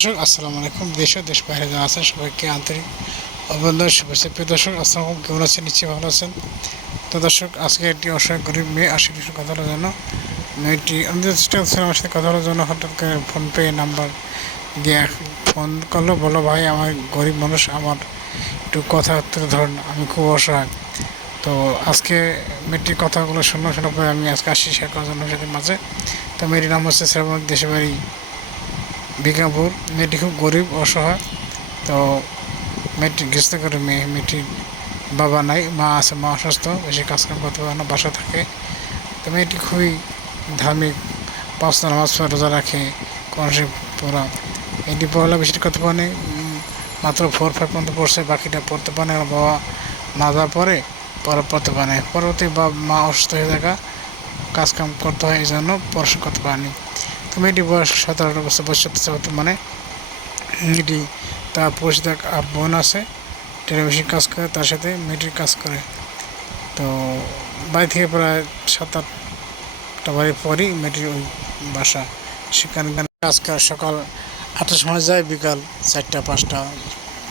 দর্শক, আসসালামু আলাইকুম। দেশ ও দেশ বাইরে যারা আছেন, সবাইকে আন্তরিক অভিনন্দন, শুভেচ্ছা। প্রিয় দর্শক, আসসালামু কেমন আছেন? নিশ্চয়ই ভালো আছেন। তো দর্শক, আজকে একটি অসহায় গরিব মেয়ে আসে কিছু কথা বলার জন্য। মেয়েটি আমি চেষ্টা করছিলাম আমার সাথে কথা বলার জন্য হঠাৎ করে ফোনপে নাম্বার দিয়ে ফোন করল। বলো ভাই, আমার গরিব মানুষ, আমার একটু কথা তুলে ধরুন, আমি খুব অসহায়। তো আজকে মেয়েটির কথাগুলো শুনলাম শোনার পরে আমি আজকে আসি শেয়ার করার জন্য সাথে মাঝে। তো মেয়েটির নাম হচ্ছে শ্রাবণ, দেশের বাড়ি বিজ্ঞাপুর মেয়েটি খুব গরিব, অসহায়। তো মেয়েটি করে মেয়ে, মেয়েটির বাবা নাই, মা আছে, মা অসুস্থ, বেশি কাজকাম করতে পারে না বাসা থাকে। তো মেয়েটি খুবই ধার্মিক, পাঁচ নামাজ পড়ে, রোজা রাখে কনসে পড়া। এটি পড়ালা বেশি করতে পারে মাত্র ফোর ফাইভ পর্যন্ত পড়ছে, বাকিটা পড়তে পারে না, বাবা না যাওয়ার পরে পরে পড়তে পারে পরবর্তী বা মা অসুস্থ হয়ে থাকা, কাজকাম করতে হয়, এই জন্য পড়াশোনা করতে পারেনি। তো মেয়েটি বয়স সতেরো বছর বয়স বর্তমানে মেয়েটি তার পরিচিত এক বোন আছে টেলিভিশন কাজ করে, তার সাথে মেয়েটির কাজ করে। তো বাড়ি থেকে প্রায় সাত আটটা বাড়ির পরই মেয়েটির ওই বাসা। সেখানে কাজ করে, সকাল আটটার সময় যায়, বিকাল চারটা, পাঁচটা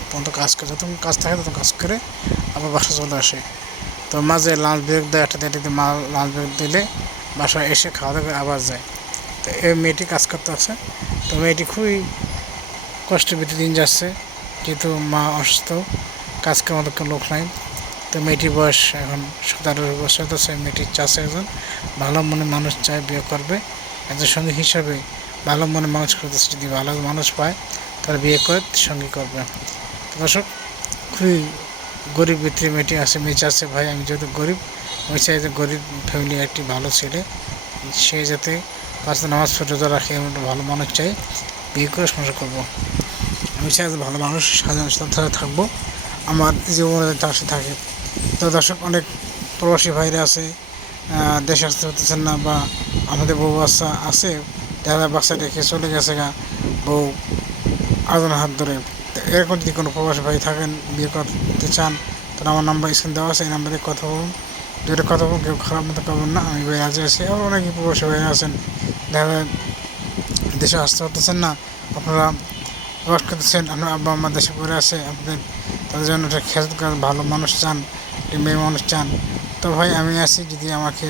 পর্যন্ত কাজ করে। যতক্ষণ কাজ থাকে তখন কাজ করে, আবার বাসা চলে আসে। তো মাঝে লাঞ্চ ব্রেক দেয়, একটা দেড়টাতে মা লাঞ্চ ব্রেক দিলে বাসায় এসে খাওয়া দাওয়া করে আবার যায়। মেয়েটি কাজ করতে আছে। তো মেয়েটি খুবই কষ্টের ভিতরে দিন যাচ্ছে, যেহেতু মা অসুস্থ কাজ করার কোনো লোক নাই। তো মেয়েটির বয়স এখন সতেরো বছর হচ্ছে মেয়েটির চাষে একজন ভালো মনে মানুষ চায়, বিয়ে করবে। একজন সঙ্গী হিসাবে ভালো মনে মানুষ করতেছে, যদি ভালো মানুষ পায় তাহলে বিয়ে করে সঙ্গী করবে। তো দর্শক, খুবই গরিব ভিতরে মেয়েটি আছে, মেয়ে চাচ্ছে, ভাই, আমি যেহেতু গরিব, আমি চাই যে গরিব ফ্যামিলি একটি ভালো ছেলে, সে যাতে পাঁচ নামাজ রোজা রাখে এমন একটা ভালো মানুষ চাই, বিয়ে করে সংসার করব। আমি চাই ভালো মানুষ সাধারণ থাকব। আমার জীবনে তার থাকে, তো দর্শক অনেক প্রবাসী ভাইরা আছে দেশে আসতে পারতেছেন না বা আমাদের বউ বাচ্চা আছে দেখা বাচ্চা রেখে চলে গেছে গা, বউ আজন হাত ধরে। এরকম যদি কোনো প্রবাসী ভাই থাকেন, বিয়ে করতে চান, তাহলে আমার নাম্বার স্ক্রিন দেওয়া আছে, এই নাম্বারে কথা বলুন। দুটো কথা কেউ খারাপ মতো করবেন না, আমি ভাই আজকে আছি। আবার অনেকে প্রবাসী ভাই আছেন। দেখা দেশে আসতে পারতেছেন না, আপনারা প্রবাস করতেছেন, আপনার আব্বা আমার দেশে পড়ে আছে, আপনাদের, তাদের জন্য একটা খেয়াল ভালো মানুষ চান একটি মেয়ে মানুষ চান। তো ভাই, আমি আছি, যদি আমাকে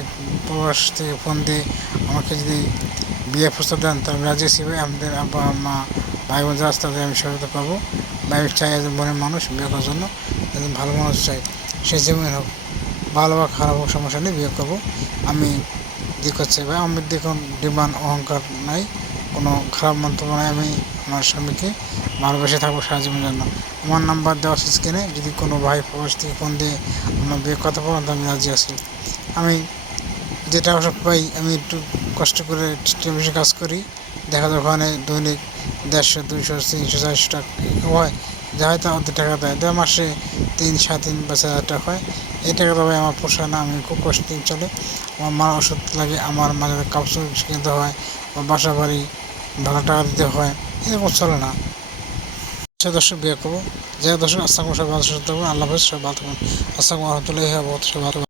প্রবাস থেকে ফোন দিয়ে আমাকে যদি বিয়ে প্রস্তাব দেন, তাহলে রাজি আছি ভাই। আমাদের আব্বা মা ভাই বোন যারা তাদের আমি সহায়তা পাবো আমি চাই একজন মনের মানুষ, বিয়ে করার জন্য, একজন ভালো মানুষ চাই, সে যেমন হোক। ভালো বা খারাপ হোক, সমস্যা নেই বিয়ে করব। আমি দিক হচ্ছে ভাই আমি দেখুন ডিমান্ড, অহংকার নাই, কোনো খারাপ মন্তব্য নাই। আমি আমার স্বামীকে ভালোবেসে থাকব সারা জীবনের জন্য। আমার নাম্বার দেওয়া স্ক্রিনে যদি কোনো ভাই প্রবাস থেকে ফোন দিয়ে আমার বিয়ে কথা বলেন তো আমি রাজি আছি। আমি যেটা অবশ্য পাই, আমি একটু কষ্ট করে টেলিভিশন কাজ করি। দেখা যায় ওখানে দৈনিক দেড়শো, দুইশো, তিনশো, চারশো টাকা হয়। যা তো অর্ধেক টাকা দেয়, দেড় মাসে তিন, সাড়ে তিন পাঁচ হাজার টাকা হয়। এই টাকা তবে আমার পোষায় না, আমি খুব কষ্ট চলে। আমার মার ওষুধ লাগে, আমার মাঝে কাপড় কিনতে হয় বা বাসা বাড়ি ভাড়া টাকা দিতে হয়, এরকম চলে না। সে দর্শক বিয়ে করব। যে দর্শক আস্তাকুম সবাই আল্লাহ হাফিজ, সবাই ভালো থাকুন। আস্তাকুম সবাই ভালো